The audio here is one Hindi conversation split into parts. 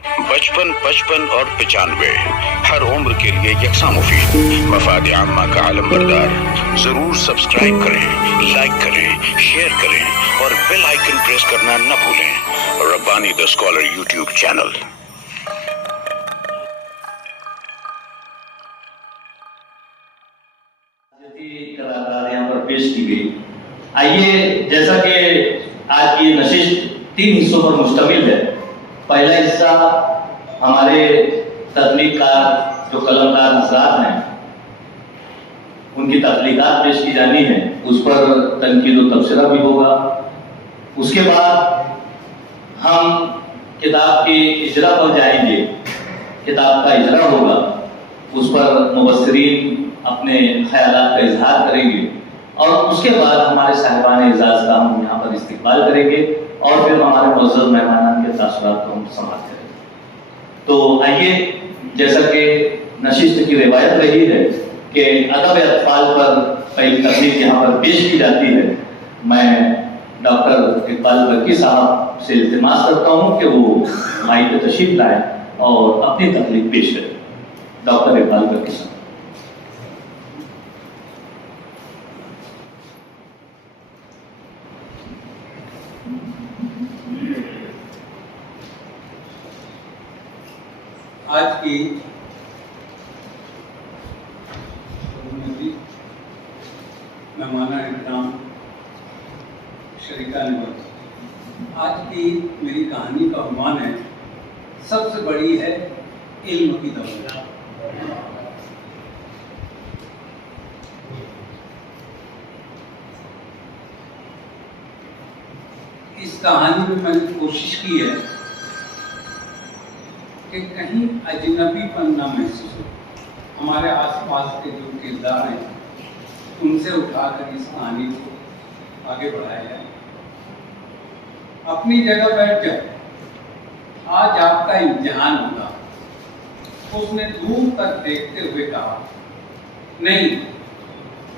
55, 55 और 95 हर उम्र के लिए यकसा मुफीद। मफाद आम्मा का आलम बरदार। जरूर सब्सक्राइब करें, लाइक करें, शेयर करें और बेल आइकन प्रेस करना न भूलें। Rabbani the scholar YouTube channel. करार यहाँ पर पेश की गई। आइए, जैसा कि आज की नशिस्त 3 हिस्सों पर मुश्तमिल है। पहला हिस्सा हमारे तख्लीकार जो कलमकार हजरात हैं उनकी तख्लीकात पेश की जानी है, उस पर तनकीद व तबसरा भी होगा। उसके बाद हम किताब के इजरा पर जाएंगे, किताब का इजरा होगा, उस पर मुबस्सिरीन अपने ख्यालात का इजहार करेंगे और उसके बाद हमारे साहिबान एजाज का हम यहाँ पर इस्तिकबाल करेंगे और फिर हमारे मुअज़्ज़ज़ मेहमानान के तासुरात को हम समाप्त करेंगे। तो आइए, जैसा कि नशिस्त की रिवायत रही है कि अदब अतफाल पर पहली तकलीफ यहाँ पर पेश की जाती है, मैं डॉक्टर इकबाल बरकी साहब से इल्तिमास करता हूँ कि वो माइक पे तशरीफ लाएं और अपनी तकलीफ पेश करें। डॉक्टर इकबाल बरकी साहब। आज की मेहमान इकराम शरीका निवास, आज की मेरी कहानी का उन्वान है सबसे बड़ी है इल्म की दौलत। इस कहानी में मैंने कोशिश की है कि कहीं अजनबीपन न महसूस हो। हमारे आसपास के जो किरदार हैं उनसे उठाकर इस कहानी को आगे बढ़ाया जाए। अपनी जगह बैठ जाओ, आज आपका इम्तिहान होगा। उसने दूर तक देखते हुए कहा, नहीं,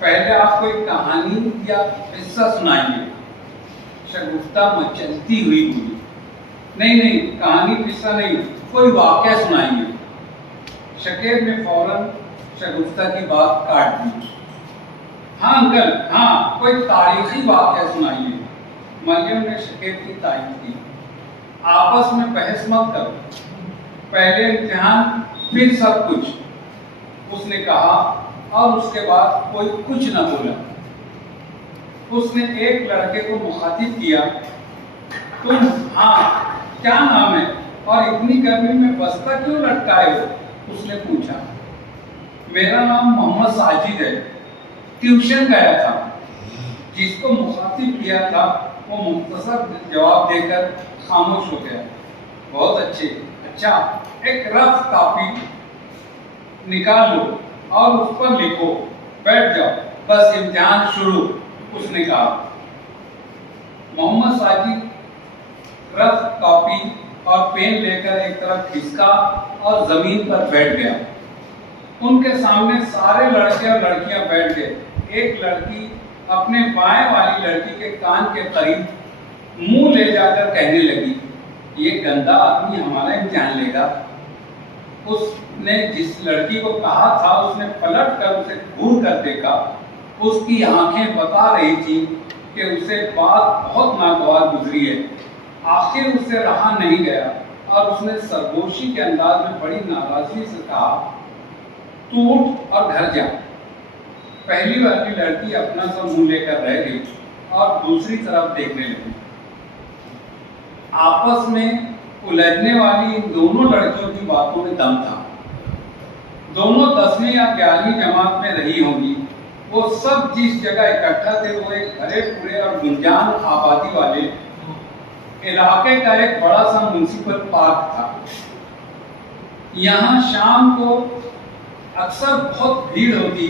पहले आपको एक कहानी या किस्सा सुनाएंगे। शगुफ्ता मचलती हुई बोली, नहीं, कहानी किस्सा नहीं, कोई वाक़या सुनाएंगे। शकीब ने फौरन शगुफ्ता की बात काट दी। हाँ अंकल, हाँ, कोई तारीखी वाक़या सुनाइए। मरियम ने शकीब की तारीफ की। आपस में बहस मत करो, पहले इम्तिहान फिर सब कुछ, उसने कहा और उसके बाद कोई कुछ न बोला। उसने एक लड़के को मुखातिब किया, तुम, हाँ, क्या नाम है और इतनी गर्मी में बस्ता क्यों लटकाए हो? उसने पूछा। मेरा नाम मोहम्मद साजिद है, ट्यूशन गया था। जिसको मुखातिब किया था वो मुख्तसर जवाब देकर खामोश हो गया। बहुत अच्छे, अच्छा, एक रफ कॉपी निकाल लो और उस पर लिखो, बैठ जाओ, बस इम्तिहान शुरू, उसने कहा। मोहम्मद साजिद रफ कॉपी और पेन लेकर एक तरफ खिसका और जमीन पर बैठ गया। उनके सामने सारे लड़के और लड़कियां बैठ गए। एक लड़की अपने बाएं वाली लड़की के कान के करीब मुंह ले जाकर कहने लगी, ये गंदा आदमी हमारा इम्तिहान लेगा। उसने जिस लड़की को कहा था उसने पलट कर उसे घूर कर देखा। उसकी आंखें बता रही थी कि उसे बात बहुत नागवार गुजरी है। आखिर उससे रहा नहीं गया और उसने सरगोशी के अंदाज में बड़ी नाराजगी से कहा, तू उठ और घर जा। पहली वाली लड़की अपना सा मुंह लेकर रह गई और दूसरी तरफ देखने लगी। आपस में उलझने वाली इन दोनों लड़कियों की बातों में दम था। दोनों 10वीं या 11वीं जमात में रही होंगी। वो सब जिस जगह इकट्ठा थे वो एक हरे पूरे और गुंजान आबादी वाले इलाके का एक बड़ा सा म्युनिसिपल पार्क था। यहाँ शाम को अक्सर बहुत भीड़ होती,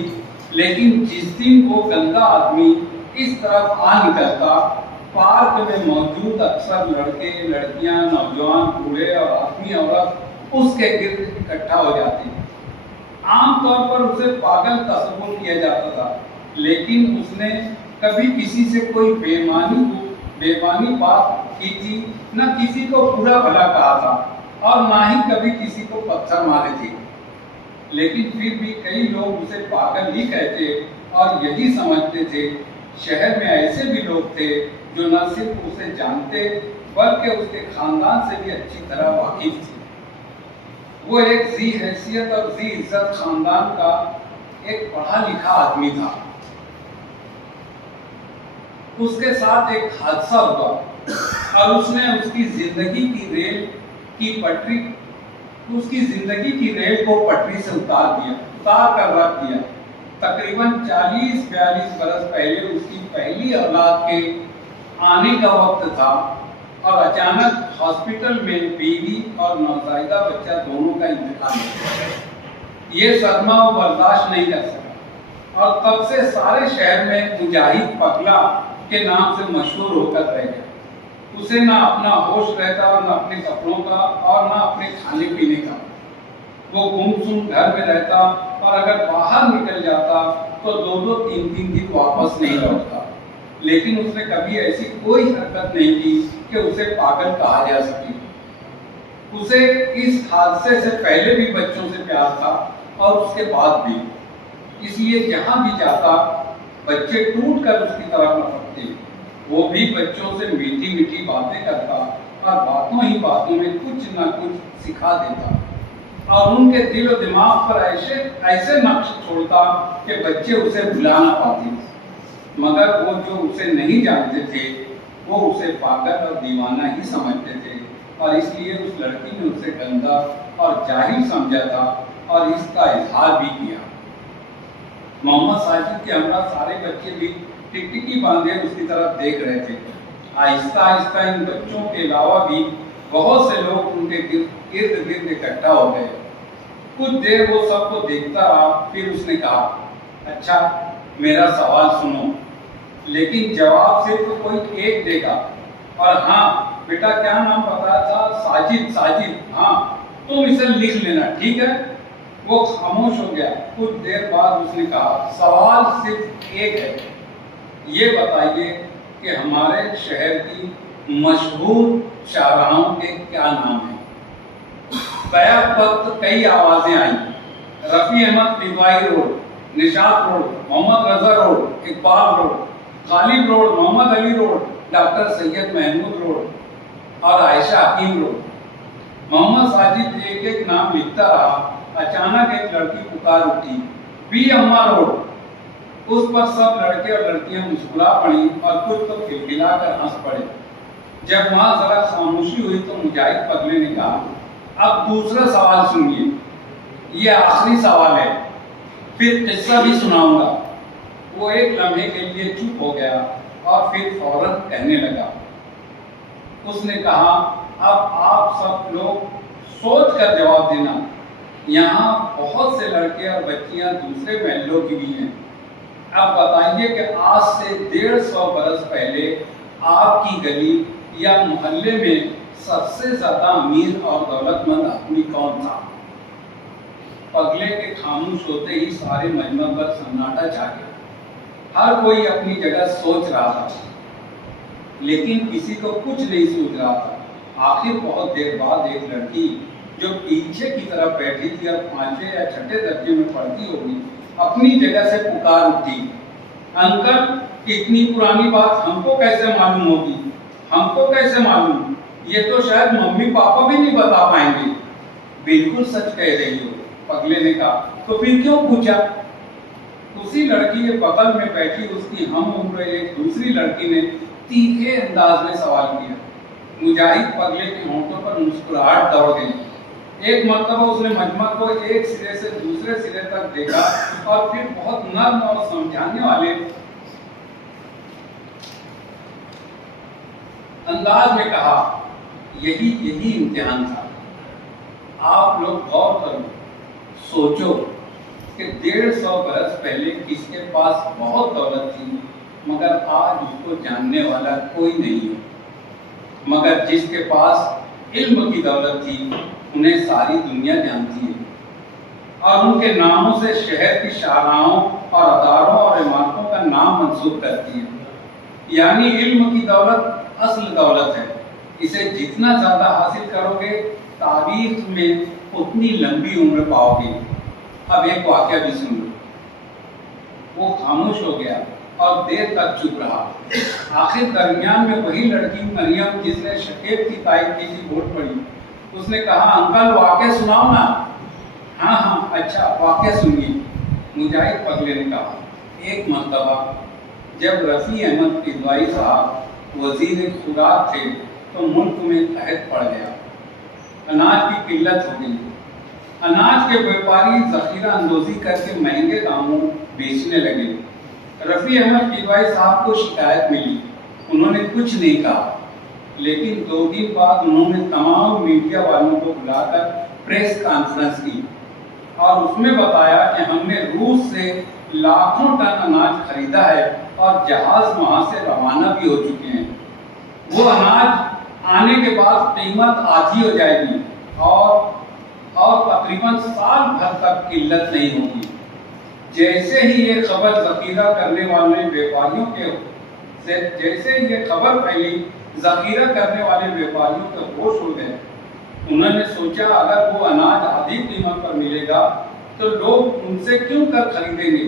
लेकिन जिस दिन वो गंदा आदमी इस तरफ आ निकलता, पार्क में मौजूद अक्सर लड़के, लड़कियां, नौजवान, बूढ़े और आदमी औरत उसके गिर्द इकट्ठा हो जाते। आमतौर पर उसे पागल तस्वुर किया जाता था, लेकिन उसने कभी किसी से कोई बेमानी बात की थी, न किसी को बुरा भला कहा था। और ना ही कभी किसी को पत्थर मारे थे। लेकिन फिर भी कई लोग उसे पागल ही कहते और यही समझते थे। शहर में ऐसे भी लोग थे जो न सिर्फ उसे जानते बल्कि उसके खानदान से भी अच्छी तरह वाकिफ थे। वो एक जी हैसियत और जी इज्जत खानदान का एक पढ़ा लिखा आदमी था। उसके साथ एक हादसा हुआ और उसने उसकी जिंदगी की रेल को पटरी से उतार कर रख दिया। तकरीबन 40-42 बरस पहले उसकी पहली औलाद के आने का वक्त था और अचानक हॉस्पिटल में बीवी और नौज़ायदा बच्चा दोनों का इंतकाल हो गया। ये सदमा वो बर्दाश्त नहीं कर सका और तब से सारे शहर में मुजाहिद पगला के नाम से मशहूर होकर रह गया। उसे ना अपना होश रहता और ना अपने कपड़ों का और ना अपने खाने पीने का। वो गुमसुम घर में रहता और अगर बाहर निकल जाता तो 2-2, 3-3 दिन वापस नहीं लौटता। लेकिन उसने कभी ऐसी कोई हरकत नहीं की कि उसे पागल कहा जा सके। उसे इस हादसे से पहले भी बच्चों से प्यार था और उसके बाद भी। इसलिए जहां भी जाता बच्चे टूट कर उसकी तरफ लपकते। वो भी बच्चों से मीठी मीठी बातें करता और बातों ही बातों में कुछ न कुछ सिखा देता और उनके दिल और दिमाग पर ऐसे नक्श छोड़ता कि बच्चे उसे भुला ना पाते। मगर वो जो उसे नहीं जानते थे वो उसे पागल और दीवाना ही समझते थे और इसलिए उस लड़की ने उसे गंदा और जाहिल समझा था और इसका इजहार भी किया। मोहम्मद साजिद के हमरा सारे बच्चे भी टिकटिकी बांधे उसकी तरफ देख रहे थे। आहिस्ता आहिस्ता इन बच्चों के अलावा भी बहुत से लोग उनके इर्द गिर्द इकट्ठा हो गए। कुछ देर वो सबको देखता रहा, फिर उसने कहा, अच्छा मेरा सवाल सुनो, लेकिन जवाब सिर्फ कोई एक देगा। और हाँ बेटा, क्या नाम बताया था? साजिद। हाँ, तुम इसे लिख लेना, ठीक है? वो खामोश हो गया। कुछ देर बाद उसने कहा, सवाल सिर्फ एक है, ये बताइए कि हमारे शहर की मशहूर शाहराहों के क्या नाम है? बैक वक्त कई आवाजें आई। रफी अहमद रिवाई road, Nishat road, Mohammad Raza road, Iqbal road, Ghalib road, Mohammad Ali road, doctor Syed Mahmood road और आयशा हकीम रोड। मोहम्मद साजिद एक एक नाम लिखता रहा। अचानक एक लड़की पुकार उठी, बी अम्मा रोड। उस पर सब लड़के और लड़कियां मुस्कुरा पड़ी और कुछ तो खिलखिलाकर हंस पड़े। जब वहां जरा खामोशी हुई तो मुजाहिद पगले ने कहा, अब दूसरा सवाल सुनिए, ये आखिरी सवाल है, फिर किस्सा भी सुनाऊंगा। वो एक लम्हे के लिए चुप हो गया और फिर फौरन कहने लगा। उसने कहा, अब आप सब लोग सोच कर जवाब देना। यहाँ बहुत से लड़के और बच्चियां दूसरे महलों की भी हैं। अब बताइए कि आज से 150 बरस पहले आपकी गली या मोहल्ले में सबसे ज्यादा अमीर और दौलतमंद आदमी कौन था? पगले के खामोश होते ही सारे मजमा पर सन्नाटा छा गया। हर कोई अपनी जगह सोच रहा था, लेकिन किसी को कुछ नहीं सूझ रहा था। आखिर बहुत देर बाद एक लड़की जो पीछे की तरफ बैठी थी और 5वें या 6ठे दर्जे में पढ़ती होगी, अपनी जगह से पुकार उठी, अंकल इतनी पुरानी बात हमको कैसे मालूम होगी? हमको कैसे मालूम? ये तो शायद मम्मी पापा भी नहीं बता पाएंगे। बिल्कुल सच कह रही हो, पगले ने कहा। तो फिर क्यों पूछा? उसी लड़की के बगल में बैठी उसकी हम उम्र एक दूसरी लड़की ने तीखे अंदाज में सवाल किया। मुजाहिद पगले के होंठों पर मुस्कुराहट दौड़ गई। एक मर्तबा उसने मजमा को एक सिरे से दूसरे सिरे तक देखा और फिर बहुत नर्म और समझाने वाले अंदाज में कहा, यही इम्तिहान था। आप लोग गौर करो, सोचो कि 150 बरस पहले किसके पास बहुत दौलत थी, मगर आज उसको जानने वाला कोई नहीं है। मगर जिसके पास इल्म की दौलत थी, उन्हें सारी दुनिया जानती है और उनके नामों से शहर की शाहराहों और अदारों और इमारतों का नाम मंसूब करती है। यानी इल्म की दौलत असल दौलत है। इसे जितना ज्यादा हासिल करोगे, तारीख में उतनी लंबी उम्र पाओगे। अब एक वाकया भी सुन लो। वो खामोश हो गया और देर तक चुप रहा। आखिर दरमियान में वही लड़की मरियम जिसने शकीब की तारीफ की थी बोल पड़ी। उसने कहा, अंकल वाकया सुनाओ ना। हाँ हाँ अच्छा वाकया सुनिए। मुजाहिद पगले ने कहा, एक मरतबा जब रफ़ी अहमद किदवाई साहब वजीर खुराक थे तो मुल्क में कहत पड़ गया। अनाज की किल्लत हो गई। अनाज के व्यापारी जखीरा अंदोजी करके महंगे दामों बेचने लगे। रफ़ी अहमद किदवाई साहब को शिकायत मिली। उन्होंने कुछ नहीं कहा, लेकिन 2 दिन बाद उन्होंने तमाम मीडिया वालों को बुलाकर प्रेस कॉन्फ्रेंस की और उसमें बताया कि हमने रूस से लाखों टन अनाज खरीदा है और जहाज वहां से रवाना भी हो चुके हैं। वो अनाज आने के बाद कीमत आधी हो जाएगी और तकरीबन साल भर तक किल्लत नहीं होगी। जैसे ही ये खबर जखीरा करने वाले व्यापारियों के होश उड़ गए। उन्होंने सोचा, अगर वो अनाज आधी कीमत पर मिलेगा तो लोग उनसे क्यों कर खरीदेंगे।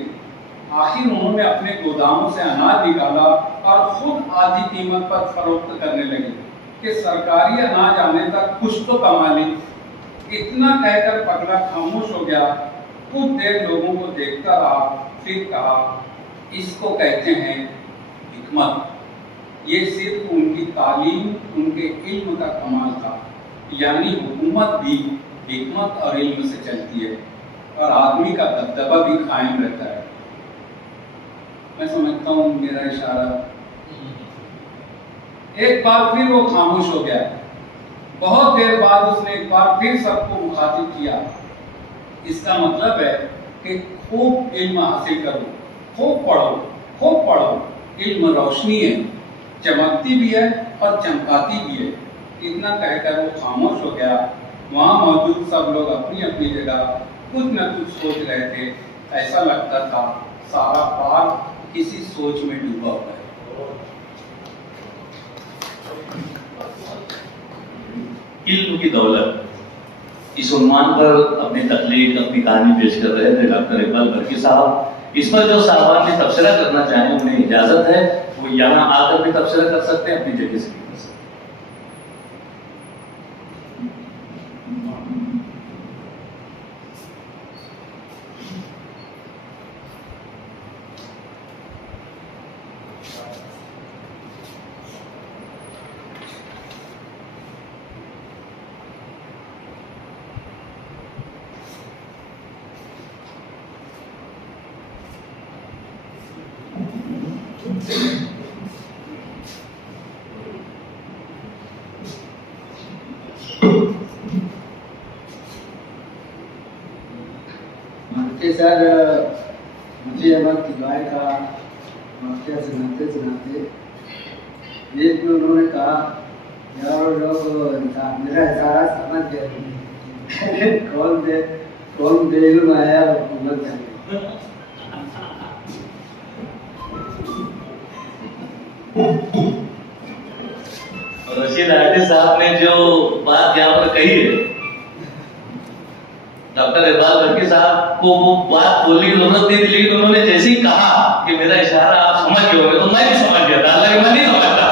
आखिर उन्होंने अपने गोदामों से अनाज निकाला और खुद आधी कीमत पर फरोख्त करने लगे कि सरकारी अनाज आने तक कुछ तो कमा लें। इतना कहकर पगला खामोश हो गया। कुछ देर लोगों को देखता रहा, फिर कहा, इसको कहते हैं हिकमत। ये सिर्फ उनकी तालीम, उनके इल्म का कमाल था। यानी हुकूमत भी हिकमत और इल्म से चलती है और आदमी का दबदबा भी कायम रहता है। मैं समझता हूँ मेरा इशारा। एक बार फिर वो खामोश हो गया। बहुत देर बाद उसने एक बार फिर सबको मुखातिब किया। इसका मतलब है कि खूब इल्म हासिल करो, खूब पढ़ो, खूब पढ़ो। इल्म रोशनी है, चमकती भी है और चमकाती भी है। इतना कहकर वो खामोश हो गया। वहाँ मौजूद सब लोग अपनी अपनी जगह कुछ न कुछ सोच रहे थे। ऐसा लगता था सारा पार्क किसी सोच में डूबा हुआ है। इल्म की दौलत, इस उन्वान पर अपनी तकलीफ, अपनी कहानी पेश कर रहे थे डॉक्टर इकबाल बर्की साहब। इस पर जो साहबान ने तबसरा करना चाहें उन्हें इजाजत है, वो यहाँ आकर भी तबसरा कर सकते हैं, अपनी जगह से भी कर सकते हैं। सर मुझे अहमद किदवाई का वाक़या सुनाते सुनाते एक में उन्होंने कहा, यार लोग मेरा इशारा समझ गए। कौन बेइल्म आया हुकूमत करने। रशीद आर्टिस्ट साहब ने जो बात यहाँ पर कही है, डॉक्टर इकबाल बर्की साहब को वो बात बोलने की जरूरत नहीं थी, लेकिन उन्होंने जैसे ही कहा कि मेरा इशारा आप समझ गए होंगे, तो मैं भी समझ गया था। हालांकि मैं नहीं समझता,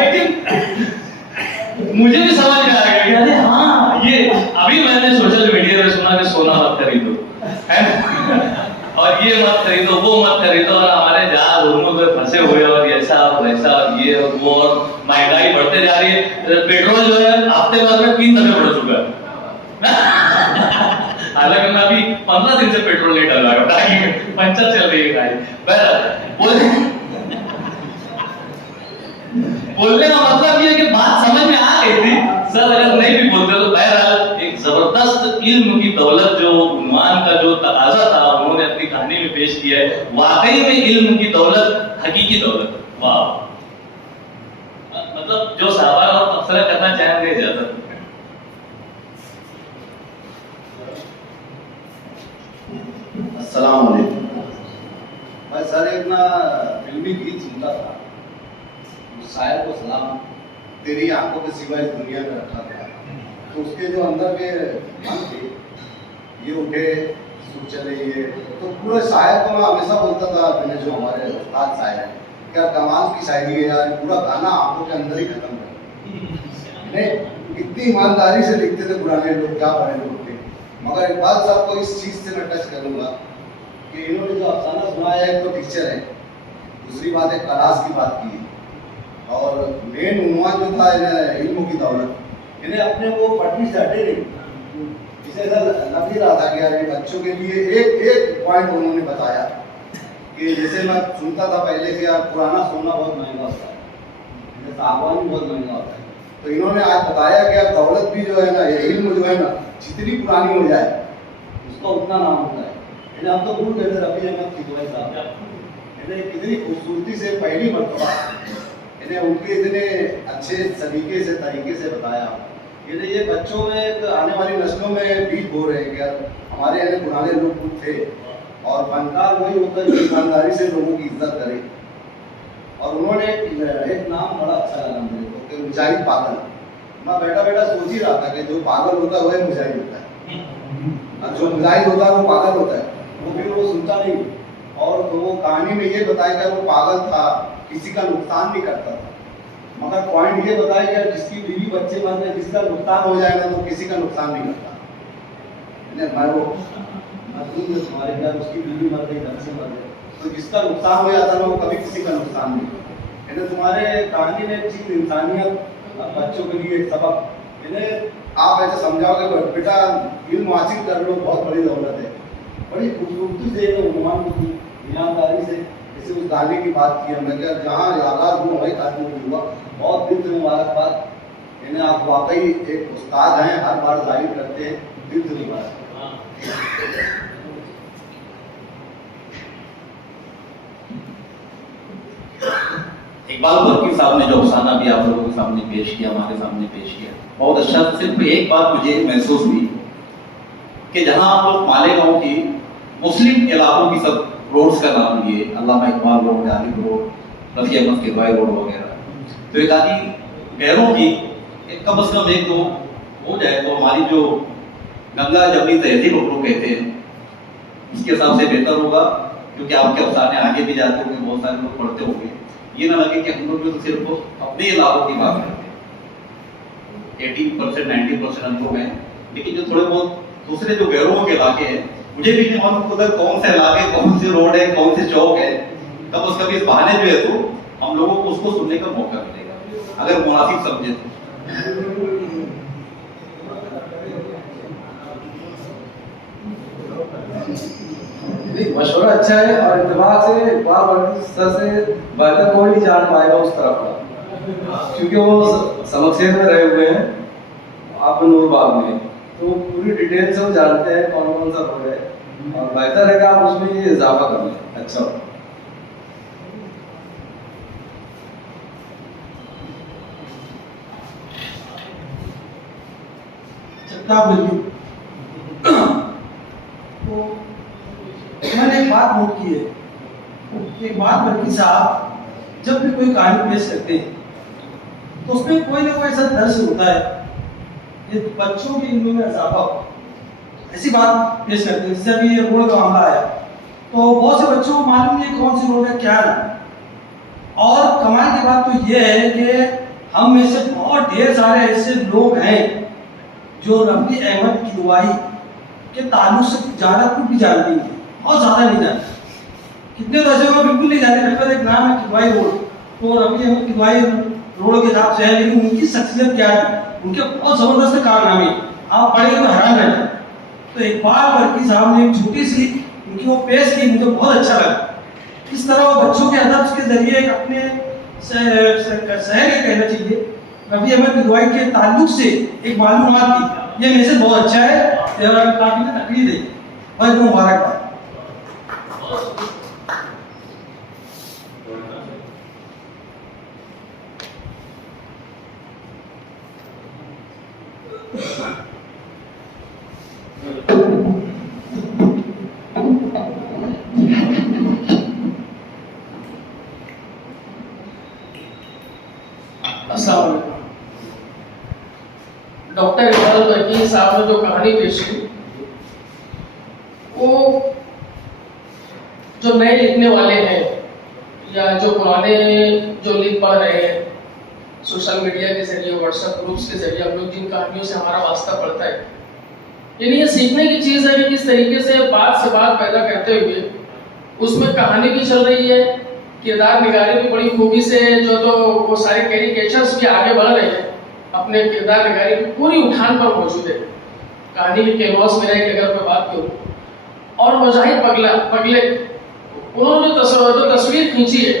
लेकिन मुझे भी समझ में आ गया कि अरे हाँ, ये अभी मैंने सोशल मीडिया में सुना कि सोना मत खरीदो, और ये मत खरीदो, वो मत खरीदो, और हमारे जहाज उर्मूल में फंसे हुए और ऐसा और वैसा और ये और वो, और महंगाई बढ़ते जा रही है। पेट्रोल जो है हफ्ते भर में 3 दफे बढ़ चुका है। हालांकि मैं अभी 15 दिन से पेट्रोल नहीं डलवाया, ताकि पंचर चल रही है गाड़ी। बोलने का मतलब ये है कि बात समझ में आ गई थी सर, अगर नहीं भी बोलते तो बहरहाल एक जबरदस्त इल्म की दौलत जो उन्वान का जो तकाजा था उन्होंने अपनी कहानी में पेश किया है। वाकई में इल्म की दौलत हकीकी दौलत। वाह, मतलब जो साहबा और तबसरा करना चाहेंगे इजाजत। अस्सलाम वालेकुम। मैं सर एक ना फिल्मी गीत सुनता था, शायर को सलाम। तेरी आंखों के सिवा इस दुनिया में रखा गया। तो उसके जो अंदर के मन थे ये उठे सुन चले ये, तो पूरे शायर को मैं हमेशा बोलता था मैंने जो हमारे उस्ताद शायर हैं, क्या कमाल की शायरी है यार, पूरा गाना आंखों के अंदर ही खत्म कर। इतनी ईमानदारी से लिखते थे पुराने लोग, क्या बड़े लोग थे। मगर इकबाल साहब को इस चीज़ से मैं टच करूँगा कि इन्होंने जो अफसाना सुनाया है तो पिक्चर है, दूसरी बात है कलास की बात की, और मेन उन्वान जो था इल्म की दौलत, इन्हें अपने वो पटरी से हटे नहीं। इसे ऐसा लग ही रहा था कि यार बच्चों के लिए एक एक पॉइंट उन्होंने बताया कि जैसे मैं सुनता था पहले कि यार पुराना सोना बहुत महंगा होता है, सागवान भी बहुत महंगा होता है, तो इन्होंने आज बताया कि यार दौलत भी जो है ना, ये इल्म जो है ना, जितनी पुरानी हो जाए उसका उतना नाम होता है। हम तो भूल गए थे रफी अहमद किदवाई साहब, इन्हें कितनी खूबसूरती से पहली मरतबा इन्हें उनके इतने अच्छे तरीके से बताया। ये बच्चों में एक आने वाली नस्लों में बीज बो रहे हैं कि यार हमारे यहाँ पुराने लोग खुद थे, और फनकार वही होता है जो ईमानदारी से लोगों की इज्जत करे। और उन्होंने एक नाम बड़ा अच्छा लगा मेरे को कि मुजाहिद पागल। मैं बैठा बैठा सोच ही रहा था कि जो पागल होता है वही मुजाहिद होता है, और जो मुजाहिद होता है वो पागल होता है, वो फिर वो सुनता नहीं। और तो वो कहानी में ये बताया कि वो पागल था, किसी का नुकसान नहीं करता था, मगर पॉइंट ये बताया कि जिसकी बीवी बच्चे मर गए, जिसका नुकसान हो जाएगा तो किसी का नुकसान नहीं करता। मैं वो तुम्हारे घर उसकी बीवी मर गई, घर से मर गए, तो जिसका नुकसान हो जाता ना वो कभी किसी का नुकसान नहीं करता। इन्हें तुम्हारे कहानी में एक चीज़ इंसानियत, बच्चों के लिए एक सबक, इन्हें आप ऐसे समझाओगे बेटा इल्म हासिल कर लो, बहुत बड़ी दौलत है। बड़ी खूबसूरती से उन्वान को ईमानदारी से, जैसे उस गाने की बात की हमने, क्या जहाँ आगाज हुआ वही खत्म हुआ। बहुत दिल से मुबारकबाद, इन्हें आप वाकई एक उस्ताद हैं, हर बार जाहिर करते हैं, दिल से मुबारक। इकबाल बर्की साहब ने जो अफसाना भी आप लोगों के सामने पेश किया, हमारे सामने पेश किया, बहुत अच्छा। सिर्फ एक बात मुझे महसूस हुई कि जहां आप लोग मालेगांव की मुस्लिम इलाकों की सब रोड्स का नाम लिए, Allama Iqbal road, Ghalib road, Rafi Ahmad Kidwai road वगैरह, तो एक आदि गैरों की कम अज कम एक दो हो जाए तो हमारी जो गंगा जमनी तहजीब हम लोग कहते हैं उसके हिसाब से बेहतर होगा। क्योंकि आपके अफसाने आगे भी जाते होंगे, बहुत सारे लोग पढ़ते होंगे, ये ना लगे कि हम लोग जो सिर्फ अपने इलाकों की बात करते हैं, 80% 90% हम लोग हैं, लेकिन जो थोड़े बहुत दूसरे जो गैरों के इलाके हैं, मुझे भी नहीं मालूम उधर कौन सा इलाके, कौन सी रोड है, कौन से चौक है, कब उसका भी इस बहाने जो है तो हम लोगों को उसको सुनने का मौका मिलेगा, अगर मुनासिब समझे तो। मशवरा अच्छा है, और इत्तेफाक से इकबाल बर्की सर से बेहतर कोई नहीं जान पाएगा उस तरफ का, क्योंकि वो समक्षेर में रहे हुए हैं, आप नूरबाग में, तो पूरी डिटेल से वो जानते हैं कौन कौन सा रोड है, और बेहतर है कि आप उसमें ये इजाफा कर लें। अच्छा चट्टा बिल्ली, तो मैंने एक बात नोट की है कि इकबाल बर्की साहब जब भी कोई कहानी पेश करते हैं तो उसमें कोई ना कोई ऐसा दर्शन होता है, ये बच्चों की इल्म में इजाफा, ऐसी बात पेश करते हैं। जैसे अभी ये रोड का मामला आया तो बहुत से बच्चों को मालूम नहीं कौन सी रोड है, क्या है, और कमाल की बात तो ये है कि हम में से बहुत ढेर सारे ऐसे लोग हैं जो रफी अहमद किदवाई के ताल्लुक से ज़्यादा कुछ भी जानते नहीं, बहुत ज़्यादा नहीं जानते। कितने तो ऐसे लोग बिल्कुल नहीं जानते, फिर एक नाम है किदवाई रोड, तो रफी अहमद किदवाई रोड के हिसाब से है, लेकिन उनकी शख्सियत क्या है, उनके बहुत ज़बरदस्त कारनामे आप पढ़ेंगे तो हैरान रह जाए। तो इकबाल बर्की साहब ने एक छोटी सी उनकी वो पेश की, मुझे बहुत अच्छा लगा। इस तरह वो बच्चों के अदब के जरिए एक अपने शहर के कहना चाहिए रफी अहमद किदवाई के ताल्लुक से एक मालूमात दी, ये मैसेज बहुत अच्छा है, काफी तकलीफ है, बहुत मुबारकबाद। अस्सलाम वालेकुम। डॉक्टर इकबाल बरकी साहब ने जो कहानी पेश की, वो जो नए लिखने वाले हैं या जो पुराने जो लिख पढ़ रहे हैं सोशल मीडिया के जरिए, व्हाट्सएप ग्रुप्स के जरिए, हम लोग जिन कहानियों से हमारा वास्ता पड़ता है, यानी ये सीखने की चीज़ है कि किस तरीके से बात से बात पैदा करते हुए उसमें कहानी भी चल रही है। किरदार निगारी भी बड़ी खूबी से जो तो वो सारे कैरिकेचर्स भी आगे बढ़ रहे हैं, अपने किरदार निगारी की पूरी उठान पर मौजूद है। कहानी के कैनवास में रह के अगर मैं बात करूँ, और मुजाहिद पगले उन्होंने जो तस्वीर खींची है,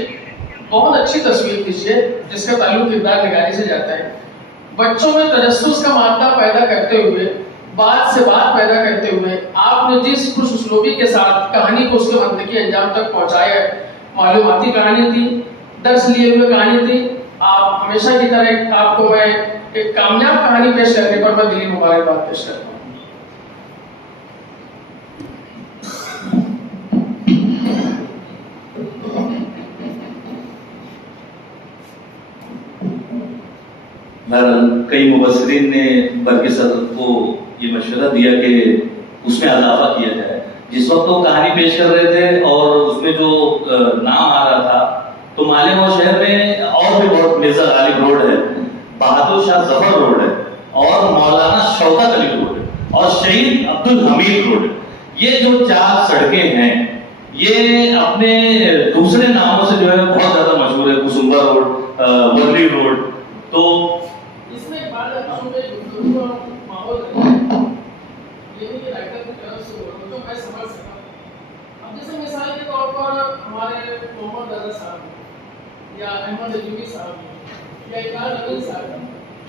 बहुत अच्छी तस्वीर खींची है जिसका ताल्लुक किरदार निगारी से जाता है। बच्चों में तजस्सुस का मादा पैदा करते हुए, बात से बात पैदा करते हुए आपने जिस खुश उसलूबी के साथ कहानी को उसके मंतकी अंजाम तक पहुंचाया है, मालूमाती कहानी थी, दर्स लिए हुए कहानी थी। आप हमेशा की तरह आपको मैं एक कामयाब कहानी पेश करने पर मैं दिली मुबारकबाद पेश करता हूँ। कई मुबस्सिरीन ने बरकी सर को ये मशवरा दिया कि उसमें इजाफा किया जाए। जिस वक्त वो कहानी पेश कर रहे थे और उसमें जो नाम आ रहा था, तो मालेगांव शहर में और भी बहुत, मिर्जा गालिब रोड है, बहादुर शाह जफर रोड है, और मौलाना शौकत अली रोड है, और शहीद अब्दुल हमीद रोड है। ये जो 4 सड़कें हैं, ये अपने दूसरे नामों से जो है बहुत ज्यादा मशहूर है। Kusumba road, Worli road. तो इसमें माहौल है, ये भी राइटर की तरफ से हो रहा है, तो मैं समझ सकता हूँ। अब जैसे मिसाल के तौर पर हमारे मोहम्मद रजा साहब या अहमद अजूबी साहब या इकबाल अमीन साहब,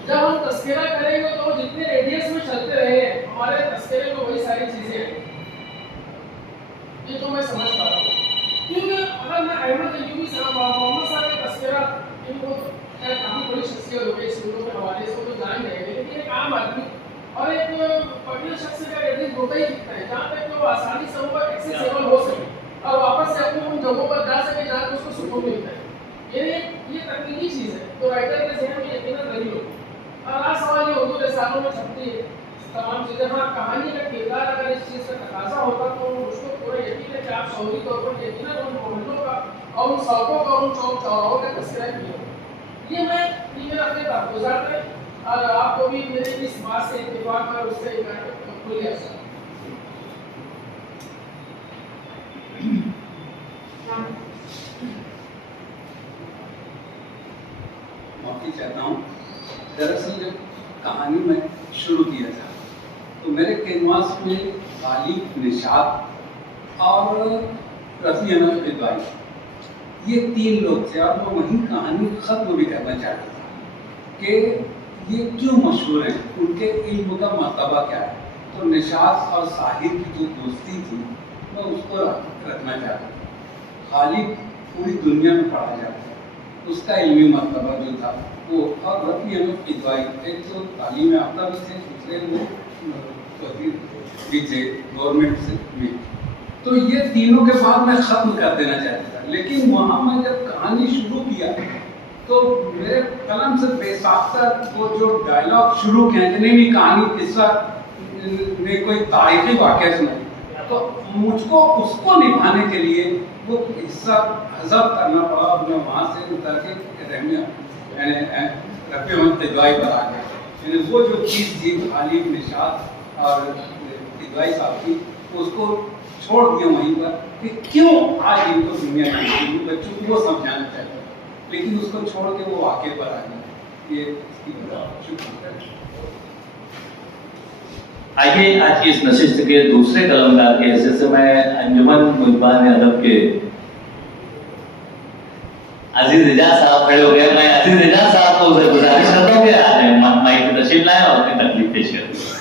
जब हम तस्करा करेंगे तो जितने रेडियस में चलते रहे हैं, हमारे तस्करे में वही सारी चीजें हैं। ये तो मैं समझ पा रहा हूँ, क्योंकि अगर मैं अहमद अजूबी साहब और मोहम्मद साहब का तस्करा, इनको काफी बड़ी शख्सियत हो गई स्कूलों के हवाले से, तो जान रहेंगे, लेकिन एक आम आदमी और एक पर्टिकुलर शख्स का रेटिंग होता ही दिखता है, जहाँ तक वो आसानी से वो एक्सेसिबल हो सके और वापस से अपने उन जगहों पर जा सके जहाँ उसको सुकून मिलता है। ये तकनीकी चीज़ है, तो राइटर के जहन में यकीनन रही होगी। और आज सवाल ये उर्दू रसालों में छपती है तमाम चीज़ें। हाँ, कहानी का किरदार अगर इस चीज़ का तकाजा होता तो उसको पूरा यकीन है कि आप शौरी तौर पर यकीनन उन मोहल्लों का और उन सड़कों का, उन चौक चौराहों का तस्करा किया। ये मैं अपने गुजार है, और आपको भी मेरे इस बात से इत्तेफाक और उससे खुल गया सर। माफी चाहता हूँ, दरअसल जब कहानी में शुरू किया था तो मेरे कैनवास में गालिब, निशात और रफ़ी अहमद इकबाल, ये 3 लोग थे। और मैं वही कहानी ख़त्म भी करना चाहता था कि ये क्यों मशहूर हैं, उनके इल्म का मर्तबा क्या है। तो निशात और साहिर की जो दोस्ती थी, मैं उसको रखना चाहता था। गालिब पूरी दुनिया में पढ़ा जाता है, उसका इल्मी मर्तबा जो था वो, और रफ़ी अहमद इकबाल एक तो तालीम याफ्ता भी थे, दूसरे वो वज़ीर भी थे गवर्नमेंट से भी। तो ये तीनों के बाद मैं ख़त्म कर देना चाहता था, लेकिन वहाँ मैं जब कहानी शुरू किया तो मेरे कलम से बेसाख्ता वो जो डायलॉग शुरू किया कि नहीं कहानी किस्सा ने कोई तारीखी वाक़या सुना, तो मुझको उसको निभाने के लिए वो हिस्सा हज़फ करना पड़ा। और मैं वहाँ से उतर के रहने रफ़ी अहमद इकबाल पर आ गया। यानी वो जो चीज़ थी गालिब, निशात और इकबाल साहब की, उसको छोड़ दिया वहीं पर कि क्यों आज इनको दुनिया की बच्चों को वो समझाना चाहता, लेकिन उसको छोड़ के वो वाक़े पर आ गया। ये शुक्रिया। आइए आज की इस नशिस्त के दूसरे कलमकार के हिस्से से मैं अंजुमन मुहिबान अदब के अजीज एजाज साहब खड़े हो गए। मैं अजीज एजाज साहब को गुजारिश करता हूँ कि आज माइक पर तशरीफ लाएं और अपनी तकलीफ पेश करें।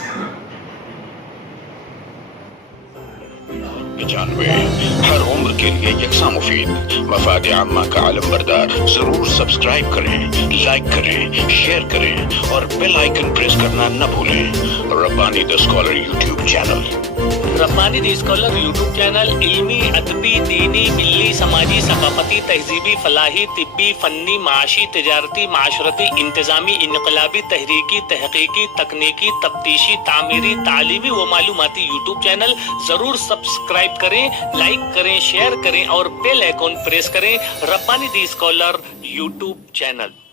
95 हर उम्र के लिए यकसा मुफीद, मफाद आम्मा का आलम बरदार। जरूर सब्सक्राइब करें, लाइक करें, शेयर करें और बेल आइकन प्रेस करना न भूलें। Rabbani the scholar YouTube channel. Rabbani the scholar YouTube channel इल्मी, अदबी, दीनी, मिल्ली, समाजी, सकाफती, तहजीबी, फलाही, तिब्बी, फन्नी, माशी, तिजारती, माशरती, इंतजामी, इनकलाबी, तहरीकी, तहकीकी, तकनीकी, तफ्तीशी, तामीरी, तालीमी व मालूमाती यूट्यूब चैनल जरूर सब्सक्राइब करें, लाइक करें, शेयर करें और बेल आइकॉन प्रेस करें। Rabbani the scholar YouTube channel.